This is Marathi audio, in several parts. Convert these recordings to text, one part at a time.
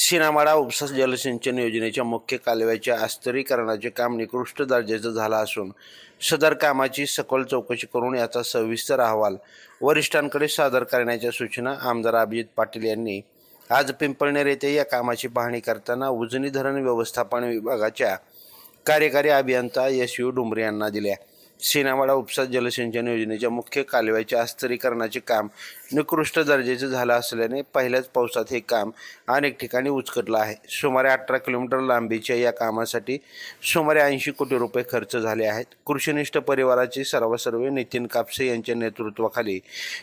सीनामाळा उपसा जलसिंचन योजनेच्या मुख्य कालव्याच्या आस्तरीकरणाचे काम निकृष्ट दर्जाचं झालं असून सदर कामाची सखोल चौकशी करून याचा सविस्तर अहवाल वरिष्ठांकडे सादर करण्याच्या सूचना आमदार अभिजित पाटील यांनी आज पिंपळनेर येथे या कामाची पाहणी करताना उजनी धरण व्यवस्थापन विभागाच्या कार्यकारी अभियंता एस.यू. डुमरे यांना दिल्या। सीनामाळा उपसा जलसिंचन योजनेच्या मुख्य कालव्याच्या आस्तरीकरणाचे काम निकृष्ट दर्जाचे झालं असल्याने पहिल्याच पावसात हे काम अनेक ठिकाणी उचकटलं आहे। सुमारे 18 किलोमीटर लांबीच्या या कामासाठी सुमारे 80 कोटी रुपये खर्च झाले आहेत। कृषीनिष्ठ परिवाराचे सर्वसर्वे नितीन कापसे यांच्या नेतृत्वाखाली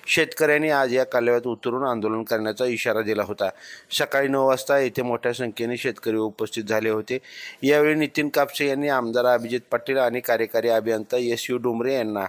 शेतकऱ्यांनी आज या कालव्यात उतरून आंदोलन करण्याचा इशारा दिला होता। सकाळी 9 वाजता येथे मोठ्या संख्येने शेतकरी उपस्थित झाले होते। यावेळी नितीन कापसे यांनी आमदार अभिजित पाटील आणि कार्यकारी अभियंता एस.यू. डुमरे यांना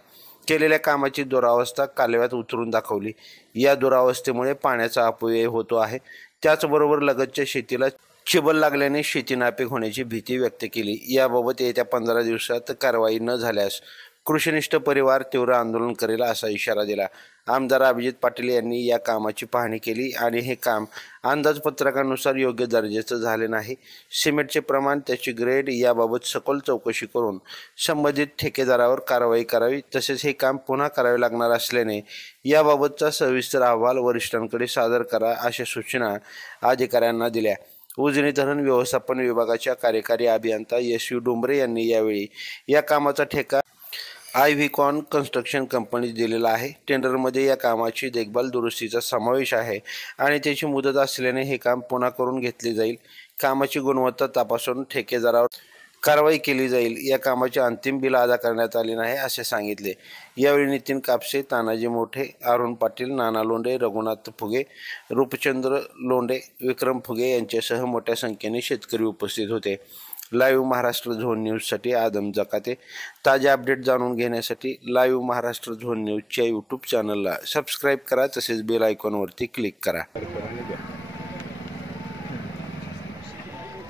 केलेल्या कामाची दुरावस्था कालव्यात उतरून दाखवली। या दुरावस्थेमुळे पाण्याचा अपव्यय होतो आहे। त्याचबरोबर लगतच्या शेतीला चिबल लागल्याने शेती नापीक होण्याची भीती व्यक्त केली। याबाबत येत्या 15 दिवसात कारवाई न झाल्यास कृषीनिष्ठ परिवार तीव्र आंदोलन करेल असा इशारा दिला। आमदार अभिजित पाटील यांनी या कामाची पाहणी केली आणि हे काम अंदाजपत्रकानुसार योग्य दर्जाचं झाले नाही। सिमेंटचे प्रमाण, त्याची ग्रेड याबाबत सखोल चौकशी करून संबंधित ठेकेदारावर कारवाई करावी। तसेच हे काम पुन्हा करावे लागणार असल्याने याबाबतचा सविस्तर अहवाल वरिष्ठांकडे सादर करा अशा सूचना अधिकाऱ्यांना दिल्या। उजनी धरण व्यवस्थापन विभागाच्या कार्यकारी अभियंता एस.यू. डुमरे यांनी यावेळी या कामाचा ठेका आयव्हीकॉन कन्स्ट्रक्शन कंपनीस दिलेला आहे। टेंडरमध्ये या कामाची देखभाल दुरुस्तीचा समावेश आहे आणि त्याची मुदत असल्याने हे काम पुन्हा करून घेतले जाईल। कामाची गुणवत्ता तपासून ठेकेदारावर कारवाई केली जाईल। या कामाचे अंतिम बिल अदा करण्यात आले नाही असे सांगितले। यावेळी नितीन कापसे, तानाजी मोठे, अरुण पाटील, नाना लोंढे, रघुनाथ फुगे, रूपचंद्र लोंढे, विक्रम फुगे यांच्यासह मोठ्या संख्येने शेतकरी उपस्थित होते। लाईव्ह महाराष्ट्र झोन न्यूजसाठी आदम जकाते। ताजे अपडेट जाणून घेण्यासाठी लाईव्ह महाराष्ट्र झोन न्यूजच्या यूट्यूब चॅनलला सबस्क्राईब करा, तसेच बेल आयकॉनवरती क्लिक करा।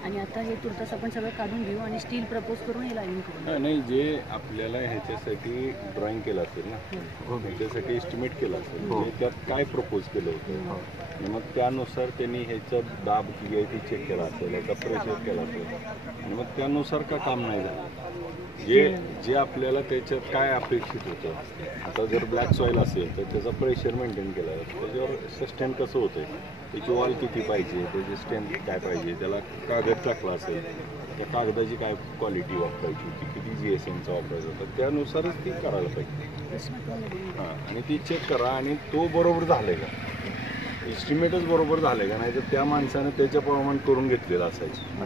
आणि आता हे तुर्तास आपण सगळं काढून घेऊ आणि स्टील प्रपोज करून हे लाईन करू। नाही, जे आपल्याला ह्याच्यासाठी ड्रॉइंग केलं असेल ना, ह्याच्यासाठी एस्टिमेट केलं असेल, म्हणजे त्यात काय प्रपोज केलं होतं आणि मग त्यानुसार त्यांनी ह्याचा दाब किती आहे ती चेक केला असेल, ह्याचा प्रेशर केला असेल आणि मग त्यानुसार का काम नाही झालं, जे आपल्याला त्याच्यात काय अपेक्षित होतं। आता जर ब्लॅक सॉईल असेल तर त्याचा प्रेशर मेंटेन केला जातो, त्याच्यावर सस्टेन कसं होतं, त्याची वॉल किती पाहिजे, त्याची स्ट्रेंथ काय पाहिजे, त्याला कागद टाकला असेल त्या कागदाची काय क्वालिटी वापरायची होती, किती GSMचा वापरायचा होता, त्यानुसारच ती करायला पाहिजे। हां, आणि ती चेक करा आणि तो बरोबर झालं का, एस्टिमेटच बरोबर झालं का, नाही तर त्या माणसानं त्याच्याप्रमाणे करून घेतलेलं असायचं।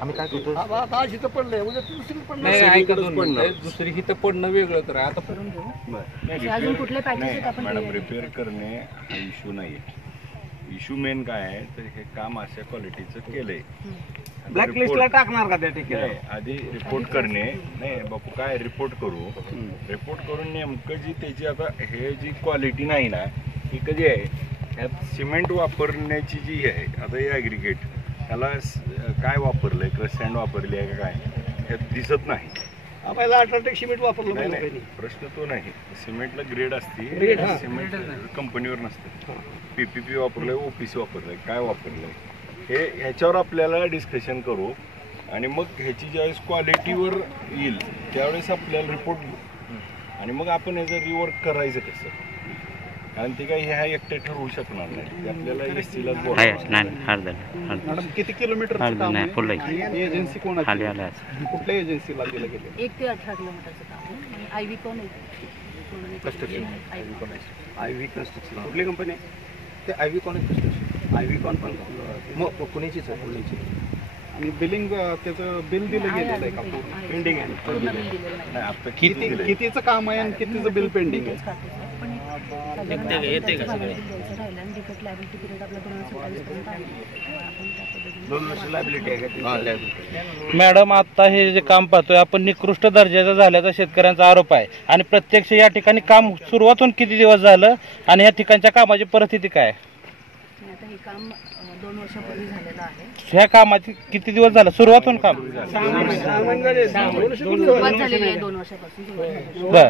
आम्ही काय करतो आज इथं पडलंय, उद्या दुसरी पडणार, दुसरी हिथं पडणं वेगळं तर आता करून घेऊ। अजून कुठले पॅकेज आपण मॅडम, रिपेअर करणे हा इश्यू नाही आहे। इश्यू मेन काय आहे तर हे काम अशा क्वालिटीचं केलंय, ब्लॅक लिस्टला टाकणार का त्या ठिकाणी? आधी रिपोर्ट करणे, नाही बापू काय रिपोर्ट करू, रिपोर्ट करून नेमकं जी त्याची आता हे जी क्वालिटी नाही ना ही कधी आहे, ह्यात सिमेंट वापरण्याची जी आहे, आता हे ॲग्रिगेट ह्याला काय वापरलं आहे, क्रश सँड वापरली आहे का काय ह्यात दिसत नाही। आपल्याला अल्ट्राटेक सिमेंट वापरलं नाही, प्रश्न तो नाही, सिमेंटला ग्रेड असते, सिमेंट कंपनीवर नसते, PPP वापरलंय, OPC वापरलंय, काय वापरलंय हे ह्याच्यावर आपल्याला डिस्कशन करू आणि मग ह्याची ज्यावेळेस क्वालिटीवर येईल त्यावेळेस आपल्याला रिपोर्ट घेऊ आणि मग आपण ह्याचं रिवर्क करायचं कसं, कारण ते काही ह्या एकटे ठरवू शकणार नाही, ते आपल्याला SCलाच बोलावं। मॅडम, किती किलोमीटर एजन्सी कोणाची, कुठल्या एजन्सीला दिलं गेलं? 1 ते 18 किलोमीटरचं काम आहे। आयव्हीकॉन कन्स्ट्रक्शन, आयव्ही कन्स्ट्रक्शन कुठली कंपनी आहे? ते आयव्हीकॉन कन्स्ट्रक्शन, आयव्हीकॉन पण मग पुण्याचीच आहे, पुण्याची। आणि बिलिंग त्याचं बिल दिलं गेलेलं आहे का? पेंडिंग आहे। आता कितीचं काम आहे आणि कितीचं बिल पेंडिंग आहे? मॅडम, आता हे जे काम पाहतोय आपण निकृष्ट दर्जाचं झाल्याचा शेतकऱ्यांचा आरोप आहे आणि प्रत्यक्ष या ठिकाणी काम सुरुवात होऊन किती दिवस झालं आणि या ठिकाणच्या कामाची परिस्थिती काय? आता हे काम 2 वर्षापूर्वी झालेला आहे. ह्या कामाची किती दिवस झालं सुरुवात होऊन काम? सुरुवात झालेली आहे 2 वर्षापासून. बर.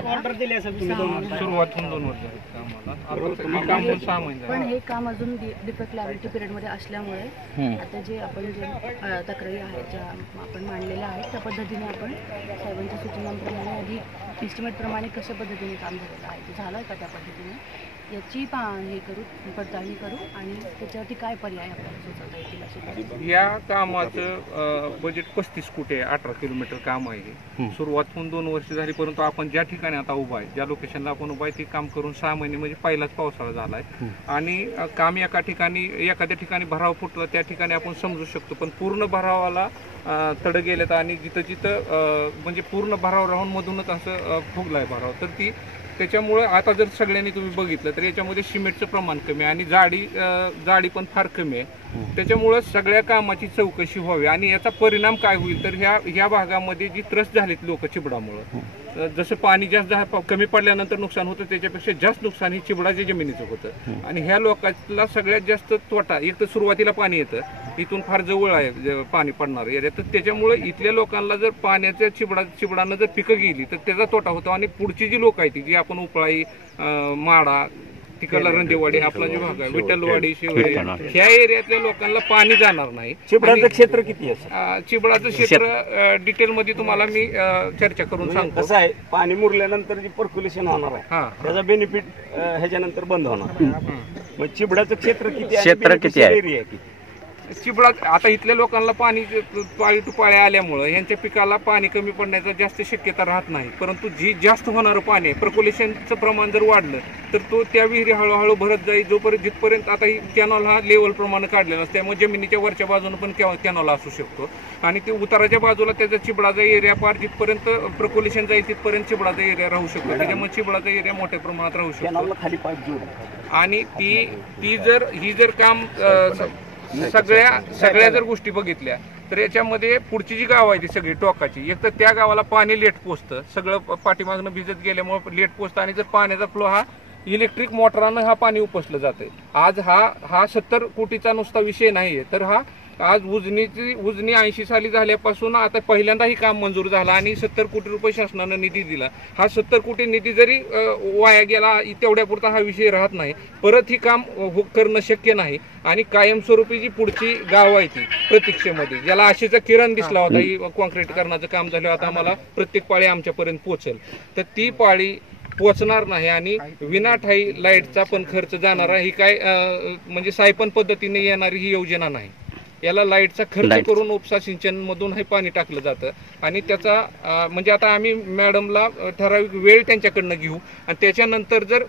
पण हे काम अजून डिफेक्ट लॅबिलिटी पिरियडमध्ये असल्यामुळे आता जे आपण तक्रारी आहेत ज्या आपण मांडलेल्या आहेत त्या पद्धतीने आपण साहेबांच्या सूचनांप्रमाणे आधी इस्टिमेटप्रमाणे कशा पद्धतीने काम झालेलं आहे ते झालं का त्या पद्धतीने याची हे करू पडताळणी करू आणि त्याच्यावरती काय पर्याय आपल्याला सुचवता येतील असे. या कामाचं बजेट 35 कोटी आहे. 18 किलोमीटर काम आहे. सुरुवात होऊन 2 वर्ष झाली, परंतु आपण ज्या ठिकाणी आता उभा आहे, ज्या लोकेशनला आपण उभा आहे ते काम करून 6 महिने म्हणजे पहिलाच पावसाळा झाला आहे आणि काम एखाद्या ठिकाणी भराव फुटला त्या ठिकाणी आपण समजू शकतो, पण पूर्ण भरावाला तड गेलेत आणि जिथं म्हणजे पूर्ण भराव राहून मधूनच असं फुगलाय भराव. तर त्याच्यामुळे आता जर सगळ्यांनी तुम्ही बघितलं तर याच्यामध्ये सिमेंटचं प्रमाण कमी आहे आणि जाडी पण फार कमी आहे. त्याच्यामुळं सगळ्या कामाची चौकशी व्हावी आणि याचा परिणाम काय होईल तर ह्या भागामध्ये जी त्रस्त झालीत लोक चिबडामुळं, जसं पाणी जास्त कमी पडल्यानंतर नुकसान होतं त्याच्यापेक्षा जास्त नुकसान ही चिबडाच्या जमिनीचं होतं आणि ह्या लोकांना सगळ्यात जास्त तोटा एक तर सुरुवातीला पाणी येतं, इथून फार जवळ आहे पाणी पडणार एरिया, तर त्याच्यामुळे इथल्या लोकांना जर पाण्याच्या चिबडानं जर पिकं गेली तर त्याचा तोटा होतो आणि पुढची जी लोक आहेत जी आपण उपळाई, माडा, तिकडला रंदेवाडी, आपला जो भाग आहे विठ्ठलवाडी, शिवडी, ह्या एरियातल्या लोकांना पाणी जाणार नाही. चिबडाचं क्षेत्र किती आहे? चिबडाचं क्षेत्र डिटेल मध्ये तुम्हाला मी चर्चा करून सांगतो. कसं आहे, पाणी मुरल्यानंतर जे पर्क्युलेशन होणार आहे त्याचा बेनिफिट ह्याच्यानंतर बंद होणार. मग चिबडाचं क्षेत्र किती आहे? एरिया किती? चिबडा आता इथल्या लोकांना पाणी पाळी टू पाळी आल्यामुळं यांच्या पिकाला पाणी कमी पडण्याचा जास्त शक्यता राहत नाही, परंतु जी जास्त होणारं पाणी आहे पर्क्युलेशनचं प्रमाण जर वाढलं तर तो त्या विहिरी हळूहळू भरत जाईल जोपर्यंत जिथपर्यंत आता ही कॅनॉल हा लेवल प्रमाणे काढलेला असतो, त्यामुळे जमिनीच्या वरच्या बाजूने पण कॅनॉल असू शकतो आणि ते उताराच्या बाजूला त्याचा चिबडाचा एरिया पार जिथपर्यंत पर्क्युलेशन जाईल तिथपर्यंत चिबडाचा एरिया राहू शकतो, त्याच्यामुळे चिबडाचा एरिया मोठ्या प्रमाणात राहू शकतो. खाली पाईप जोड आणि ही जर काम सगळ्या जर गोष्टी बघितल्या तर याच्यामध्ये पुढची जी गाव आहे ती सगळी टोकाची, एक तर त्या गावाला पाणी लेट पोचतं, सगळं पाठीमागनं भिजत गेल्यामुळे लेट पोचतं आणि जर पाण्याचा फ्लो हा इलेक्ट्रिक मोटरानं हा पाणी उपसलं जातंय. आज हा 70 कोटीचा नुसता विषय नाहीये, तर हा आज उजनी 80 साली झाल्यापासून आता पहिल्यांदा ही काम मंजूर झाला आणि 70 कोटी रुपये शासनानं निधी दिला. हा 70 कोटी निधी जरी वाया गेला तेवढ्यापुरता हा विषय राहत नाही, परत ही काम करणं शक्य नाही आणि कायमस्वरूपी जी पुढची गाव आहे ती प्रतीक्षेमध्ये ज्याला आशेचा किरण दिसला होता, ही कॉन्क्रीटीकरणाचं काम झालं आता आम्हाला प्रत्येक पाळी आमच्यापर्यंत पोहोचेल, तर ती पाळी पोचणार नाही आणि विनाठाई लाईटचा पण खर्च जाणार ही काय म्हणजे सायपन पद्धतीने येणारी ही योजना नाही. याला लाईटचा खर्च करून उपसा सिंचन मधून हे पाणी टाकलं जातं आणि त्याचा म्हणजे आता आम्ही मॅडमला ठराविक वेळ त्यांच्याकडनं घेऊ आणि त्याच्यानंतर जर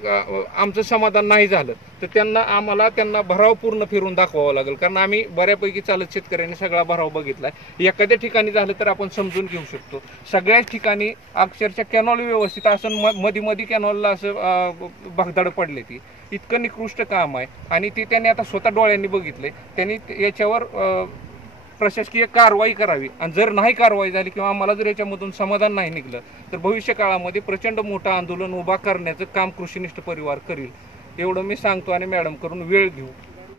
आमचं समाधान नाही झालं तर त्यांना भराव पूर्ण फिरून दाखवावं लागेल, कारण आम्ही बऱ्यापैकी चालत शेतकऱ्यांनी सगळा भराव बघितलाय. एखाद्या ठिकाणी झालं तर आपण समजून घेऊ शकतो, सगळ्याच ठिकाणी अक्षरशः कॅनॉल व्यवस्थित असं मध्ये कॅनॉलला असं भगदाड पडले ती इतकं निकृष्ट काम आहे आणि ते त्यांनी आता स्वतः डोळ्यांनी बघितलंय. त्यांनी याच्यावर प्रशासकीय कारवाई करावी आणि जर नाही कारवाई झाली किंवा आम्हाला जर याच्यामधून समाधान नाही निघलं तर भविष्य काळामध्ये प्रचंड मोठं आंदोलन उभा करण्याचं काम कृषीनिष्ठ परिवार करील, एवढं मी सांगतो आणि मॅडम करून वेळ घेऊ.